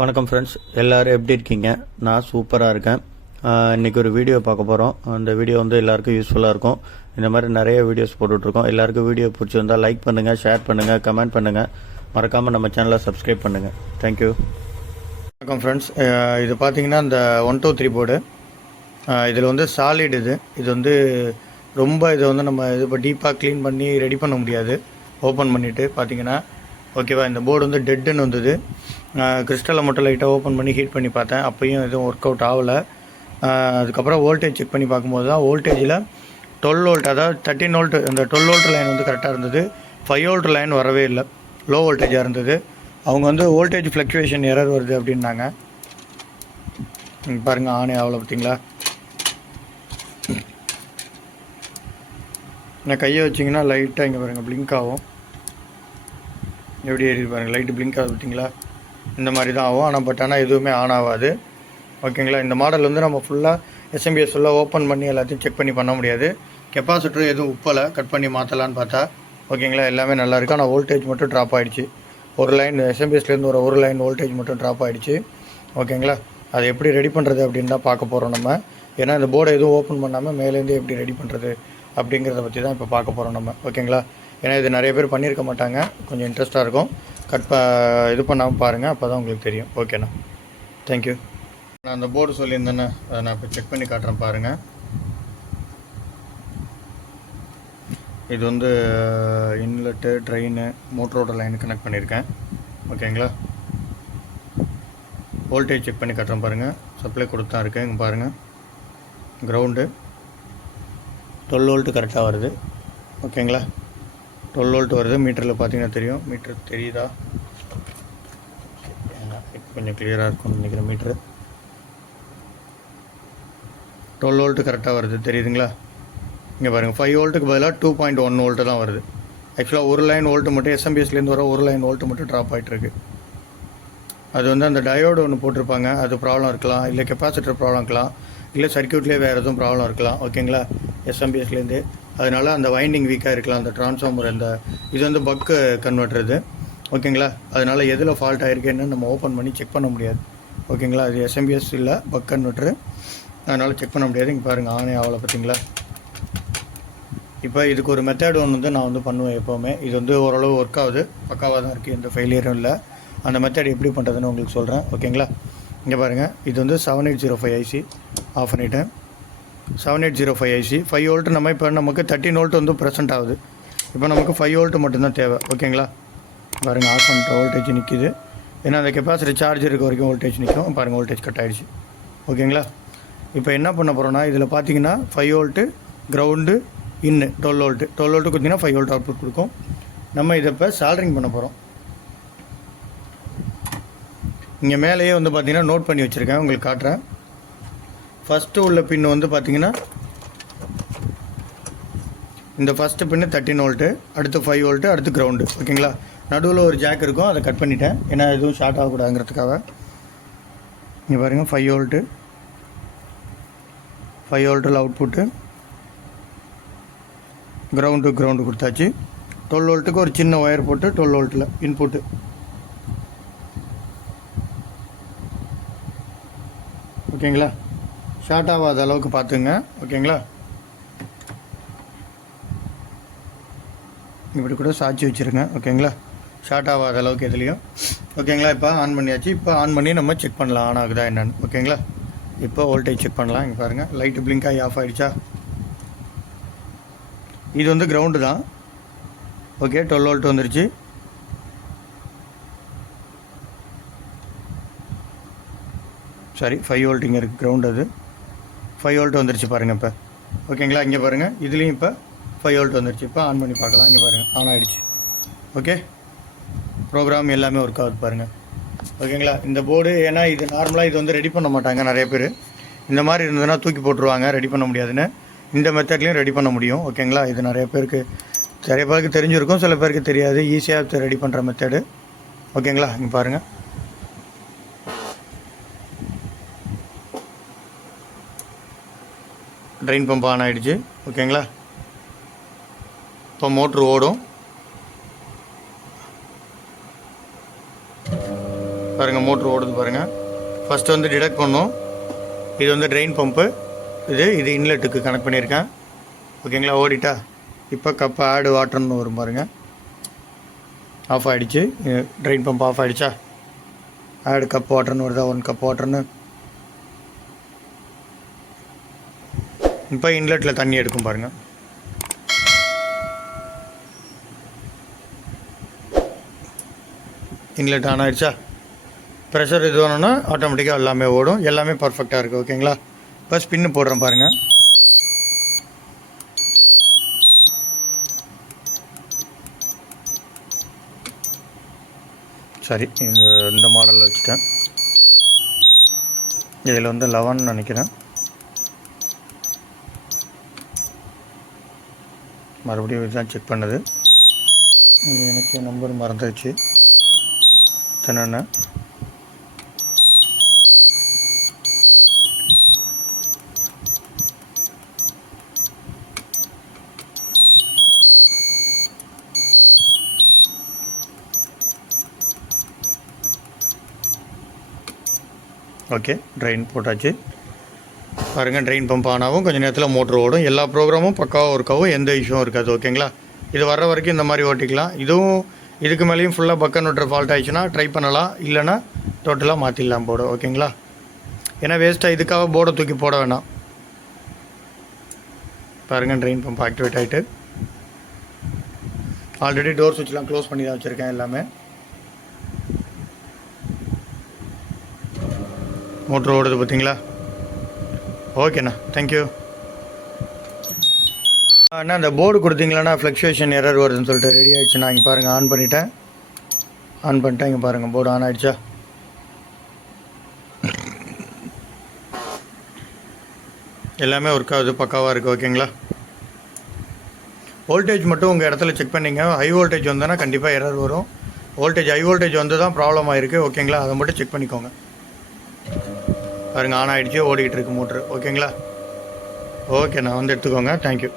வணக்கம் ஃப்ரெண்ட்ஸ், எல்லோரும் எப்படி இருக்கீங்க? நான் சூப்பராக இருக்கேன். இன்றைக்கி ஒரு வீடியோ பார்க்க போகிறோம். அந்த வீடியோ வந்து எல்லாருக்கும் யூஸ்ஃபுல்லாக இருக்கும். இந்த மாதிரி நிறைய வீடியோஸ் போட்டுட்ருக்கோம். எல்லாருக்கும் வீடியோ பிடிச்சிருந்தால் லைக் பண்ணுங்கள், ஷேர் பண்ணுங்கள், கமெண்ட் பண்ணுங்கள். மறக்காமல் நம்ம சேனலை சப்ஸ்கிரைப் பண்ணுங்கள். தேங்க்யூ. வணக்கம் ஃப்ரெண்ட்ஸ், இது பார்த்தீங்கன்னா இந்த 123 போர்டு. இதில் வந்து சாலிட் இது வந்து ரொம்ப இதை வந்து நம்ம இது இப்போ டீப்பாக க்ளீன் பண்ணி ரெடி பண்ண முடியாது. ஓப்பன் பண்ணிவிட்டு பார்த்தீங்கன்னா ஓகேவா, இந்த போர்டு வந்து டெட்டுன்னு வந்தது. கிறிஸ்டலை மட்டும் லைட்டாக ஓப்பன் பண்ணி ஹீட் பண்ணி பார்த்தேன், அப்போயும் எதுவும் ஒர்க் அவுட் ஆகலை. அதுக்கப்புறம் வோல்டேஜ் செக் பண்ணி பார்க்கும்போது தான் வோல்டேஜில் 12 வோல்ட், அதாவது 13 வோல்ட்டு, இந்த 12 வோல்ட் லைன் வந்து கரெக்டாக இருந்தது. 5 வோல்ட் லைன் வரவே இல்லை, லோ வோல்டேஜாக இருந்தது. அவங்க வந்து வோல்டேஜ் ஃப்ளக்சுவேஷன் எரர் வருது அப்படின்னாங்க. பாருங்கள், ஆனே ஆகலை பார்த்தீங்களா? நான் கையை வச்சிங்கன்னா லைட்டாக இங்கே பாருங்கள் பிளிங்க் ஆகும். எப்படி ஏறிது பாருங்கள், லைட்டு பிளிங்க் ஆகுது பார்த்தீங்களா? இந்த மாதிரி தான் ஆகும். ஆனால் எதுவுமே ஆன் ஆகாது. ஓகேங்களா? இந்த மாடல் வந்து நம்ம ஃபுல்லாக எஸ்எம்பிஎஸ் ஃபுல்லாக ஓப்பன் பண்ணி எல்லாத்தையும் செக் பண்ணி பண்ண முடியாது. கெப்பாசிட்டர் எதுவும் உப்பலை கட் பண்ணி மாற்றலான்னு பார்த்தா ஓகேங்களா, எல்லாமே நல்லாயிருக்கு. ஆனால் வோல்டேஜ் மட்டும் ட்ராப் ஆகிடுச்சு. ஒரு லைன் எஸ்எம்பிஎஸ்லேருந்து ஒரு லைன் வோல்டேஜ் மட்டும் ட்ராப் ஆகிடுச்சு. ஓகேங்களா? அதை எப்படி ரெடி பண்ணுறது அப்படின்னு தான் பார்க்க போகிறோம் நம்ம. ஏன்னா இந்த போர்டை எதுவும் ஓப்பன் பண்ணாமல் மேலேருந்து எப்படி ரெடி பண்ணுறது அப்படிங்கிறத பற்றி தான் இப்போ பார்க்க போகிறோம் நம்ம. ஓகேங்களா? ஏன்னா இது நிறைய பேர் பண்ணியிருக்க மாட்டாங்க, கொஞ்சம் இன்ட்ரெஸ்ட்டாக இருக்கும். இது பண்ணாமல் பாருங்கள், அப்போ தான் உங்களுக்கு தெரியும். ஓகேண்ணா, தேங்க்யூ. நான் அந்த போர்டு சொல்லியிருந்தேண்ணே, அதை நான் இப்போ செக் பண்ணி காட்டுறேன் பாருங்கள். இது வந்து இன்லெட்டு, ட்ரெயினு, மோட்டரோட லைனு கனெக்ட் பண்ணியிருக்கேன். ஓகேங்களா? வோல்டேஜ் செக் பண்ணி காட்டுறேன் பாருங்கள். சப்ளை கொடுத்தா இருக்குது, இங்கே பாருங்கள். கிரவுண்டு 12 வோல்ட்டு கரெக்டாக வருது. ஓகேங்களா? 12 வோல்ட் வருது. மீட்டரில் பார்த்தீங்கன்னா தெரியும். மீட்டர் தெரியுதா? கொஞ்சம் கிளியராக இருக்கும்னு நினைக்கிறேன். மீட்ரு 12 வோல்ட்டு கரெக்டாக வருது, தெரியுதுங்களா? இங்கே பாருங்கள், 5 வோல்ட்டுக்கு பதிலாக 2.1 வோல்ட்டு தான் வருது. ஆக்சுவலாக ஒரு லைன் வோல்ட்டு மட்டும் எஸ்எம்பிஎஸ்லேருந்து வர ஒரு லைன் வோல்ட்டு மட்டும் ட்ராப் ஆகிட்டுருக்கு. அது வந்து அந்த டயோடு ஒன்று போட்டிருப்பாங்க, அது ப்ராப்ளம் இருக்கலாம், இல்லை கெப்பாசிட்டர் ப்ராப்ளம் இருக்கலாம், இல்லை சர்க்யூட்லேயே வேறு எதுவும் ப்ராப்ளம் இருக்கலாம். ஓகேங்களா? எஸ்எம்பிஎஸ்லேருந்து அதனால் அந்த வைண்டிங் வீக்காக இருக்கலாம். அந்த ட்ரான்ஸ்ஃபார்மர் இது வந்து பக்கு கன்வெர்ட்ரு. ஓகேங்களா? அதனால் எதில் ஃபால்ட் ஆகிருக்கேன்னு நம்ம ஓப்பன் பண்ணி செக் பண்ண முடியாது. ஓகேங்களா? அது எஸ்எம்பிஎஸ் இல்லை, பக் கன்வெர்ட்ரு, அதனால் செக் பண்ண முடியாது. இங்கே பாருங்கள், ஆனே ஆகலை பார்த்தீங்களா? இப்போ இதுக்கு ஒரு மெத்தட் ஒன்று வந்து நான் வந்து பண்ணுவேன் எப்போவுமே. இது வந்து ஓரளவு ஒர்க் ஆகுது, பக்காவாக தான் இருக்குது, எந்த ஃபெயிலியரும் இல்லை. அந்த மெத்தட் எப்படி பண்ணுறதுன்னு உங்களுக்கு சொல்கிறேன். ஓகேங்களா? இங்கே பாருங்கள், இது வந்து 7805 ஐசி ஆஃப் பண்ணிவிட்டேன். 7805 ஐசி 5 வோல்ட்டு. நம்ம இப்போ நமக்கு 13 வோல்ட் வந்து ப்ரெசென்ட் ஆகுது. இப்போ நமக்கு 5 வோல்ட்டு மட்டும்தான் தேவை. ஓகேங்களா? பாருங்கள், ஆஃப் பண்ணிட்டு வோல்டேஜ் நிற்கிது. ஏன்னா அந்த கெப்பாசிட்டி சார்ஜ் இருக்க வரைக்கும் வோல்டேஜ் நிற்கும். பாருங்கள், வோல்டேஜ் கட் ஆகிடுச்சு. ஓகேங்களா? இப்போ என்ன பண்ண போகிறோன்னா, இதில் பார்த்தீங்கன்னா 5 வோல்ட்டு கிரவுண்டு, 12 வோல்ட்டு. 12 வோல்ட்டு கொடுத்தீங்கன்னா 5 வோல்ட் அவுட்புட் கொடுக்கும். நம்ம இதை இப்போ சால்ட்ரிங் பண்ண போகிறோம். இங்கே மேலேயே வந்து பார்த்தீங்கன்னா நோட் பண்ணி வச்சுருக்கேன், உங்களுக்கு காட்டுறேன். ஃபஸ்ட்டு உள்ள பின்னு வந்து பார்த்தீங்கன்னா இந்த ஃபஸ்ட்டு பின்னு 13 வோல்ட்டு, அடுத்து 5 வோல்ட்டு, அடுத்து கிரவுண்டு. ஓகேங்களா? நடுவில் ஒரு ஜாக் இருக்கும், அதை கட் பண்ணிட்டேன், ஏன்னா எதுவும் ஷார்ட் ஆகக்கூடாதுங்கிறதுக்காக. இங்கே பாருங்கள், 5 வோல்ட்டு, 5 வோல்ட்டில் அவுட்புட்டு, கிரவுண்டு கொடுத்தாச்சு. 12 வோல்ட்டுக்கு ஒரு சின்ன ஒயர் போட்டு 12 வோல்ட்டில் இன்புட்டு. ஓகேங்களா? ஷார்ட் ஆகாத அளவுக்கு பார்த்துங்க. ஓகேங்களா? இப்படி கூட சாய்ச்சி வச்சுருங்க. ஓகேங்களா? ஷார்ட் ஆகாத அளவுக்கு எதுலேயும். ஓகேங்களா? இப்போ ஆன் பண்ணியாச்சு. இப்போ ஆன் பண்ணி நம்ம செக் பண்ணலாம் ஆன் ஆகுதா என்னன்னு. ஓகேங்களா? இப்போ வோல்டேஜ் செக் பண்ணலாம். இங்கே பாருங்கள், லைட்டு பிளிங்க் ஆகி ஆஃப் ஆகிடுச்சா? இது வந்து கிரவுண்டு தான். ஓகே, 12 வோல்ட் வந்துருச்சு. சாரி, 5 வோல்ட் இங்கே இருக்குது, கிரவுண்ட். அது 5 வோல்ட் வந்துருச்சு பாருங்கள் இப்போ. ஓகேங்களா? இங்கே பாருங்கள், இதுலேயும் இப்போ 5 வோல்ட் வந்துருச்சு. இப்போ ஆன் பண்ணி பார்க்கலாம். இங்கே பாருங்கள், ஆன் ஆகிடுச்சு. ஓகே, ப்ரோக்ராம் எல்லாமே ஒர்க் ஆகுது பாருங்கள். ஓகேங்களா? இந்த போர்டு, ஏன்னா இது நார்மலாக இது வந்து ரெடி பண்ண மாட்டாங்க நிறைய பேர். இந்த மாதிரி இருந்ததுன்னா தூக்கி போட்டுருவாங்க, ரெடி பண்ண முடியாதுன்னு. இந்த மெத்தட்லேயும் ரெடி பண்ண முடியும். ஓகேங்களா? இது நிறைய பேருக்கு தெரிஞ்சிருக்கும், சில பேருக்கு தெரியாது. ஈஸியாக ரெடி பண்ணுற மெத்தடு. ஓகேங்களா? இங்கே பாருங்கள், ட்ரெயின் பம்ப் ஆன் ஆகிடுச்சு. ஓகேங்களா? இப்போ மோட்ரு ஓடும். பாருங்கள் மோட்ரு ஓடுது பாருங்கள். ஃபஸ்ட்டு வந்து டிடெக்ட் பண்ணோம். இது வந்து ட்ரெயின் பம்பு, இது இன்லெட்டுக்கு கனெக்ட் பண்ணியிருக்கேன். ஓகேங்களா, ஓடிட்டா. இப்போ கப் ஆடு வாட்டர்னு வரும் பாருங்கள். ஆஃப் ஆகிடுச்சு, ட்ரெயின் பம்ப் ஆஃப் ஆகிடுச்சா. ஆடு கப் வாட்டர்னு வருதா, 1 கப் வாட்டர்னு. இப்போ இன்லெட்டில் தண்ணி எடுக்கும் பாருங்கள். இன்லெட் ஆன் ஆகிடுச்சா. ப்ரெஷர் இது வேணும்னா ஆட்டோமேட்டிக்காக எல்லாமே ஓடும். எல்லாமே பர்ஃபெக்டாக இருக்குது. ஓகேங்களா, இப்போ ஸ்பின்னு போடுறேன் பாருங்கள். சரி, இந்த மாடலில் வச்சுட்டேன். இதில் வந்து 11 நினைக்கிறேன். மறுபடியும் இதுதான் செக் பண்ணது. எனக்கு நம்பர் மறந்துடுச்சு. என்னென்ன ஓகே, ட்ரெயின் போட்டாச்சு பாருங்கள். ட்ரெயின் பம்ப் ஆனாவும் கொஞ்சம் நேரத்தில் மோட்ரு ஓடும். எல்லா ப்ரோக்ராமும் பக்காவாக இருக்காவும், எந்த இஷ்யூவும் இருக்காது. ஓகேங்களா, இது வர்ற வரைக்கும் இந்த மாதிரி ஓட்டிக்கலாம். இதுக்கு மேலேயும் ஃபுல்லாக பக்கன் நோட்டர் ஃபால்ட் ஆகிடுச்சுன்னா ட்ரை பண்ணலாம். இல்லைனா டோட்டலாக மாற்றிடலாம் போர்டு. ஓகேங்களா, ஏன்னா வேஸ்ட்டாக இதுக்காக போர்டை தூக்கி போட வேணாம். பாருங்கள், ட்ரெயின் பம்ப் ஆக்டிவேட் ஆகிட்டு ஆல்ரெடி டோர் சுவிட்ச்லாம் க்ளோஸ் பண்ணி தான் வச்சுருக்கேன் எல்லாமே. மோட்ரு ஓடுது பார்த்தீங்களா. ஓகேண்ணா, தேங்க்யூ. அண்ணா அந்த போர்டு கொடுத்தீங்களாண்ணா ஃப்ளக்சுவேஷன் எரர் வருதுன்னு சொல்லிட்டு ரெடி ஆகிடுச்சுண்ணா. இங்கே பாருங்கள், ஆன் பண்ணிட்டேன். இங்கே பாருங்கள், போர்டு ஆன் ஆகிடுச்சா. எல்லாமே ஒர்க் ஆகுது, பக்காவாக இருக்குது. ஓகேங்களா, வோல்டேஜ் மட்டும் உங்கள் இடத்துல செக் பண்ணிங்க. ஹை வோல்டேஜ் வந்தோன்னா கண்டிப்பாக எரர் வரும். ஹை வோல்டேஜ் வந்து தான் ப்ராப்ளம் ஆகிருக்கு. ஓகேங்களா, அதை மட்டும் செக் பண்ணிக்கோங்க. பாருங்கள், ஆன் ஆகிடுச்சு, ஓடிக்கிட்டு இருக்கு மோட்ரு. ஓகேங்களா, ஓகே, நான் வந்து எடுத்துக்கோங்க. தேங்க்யூ.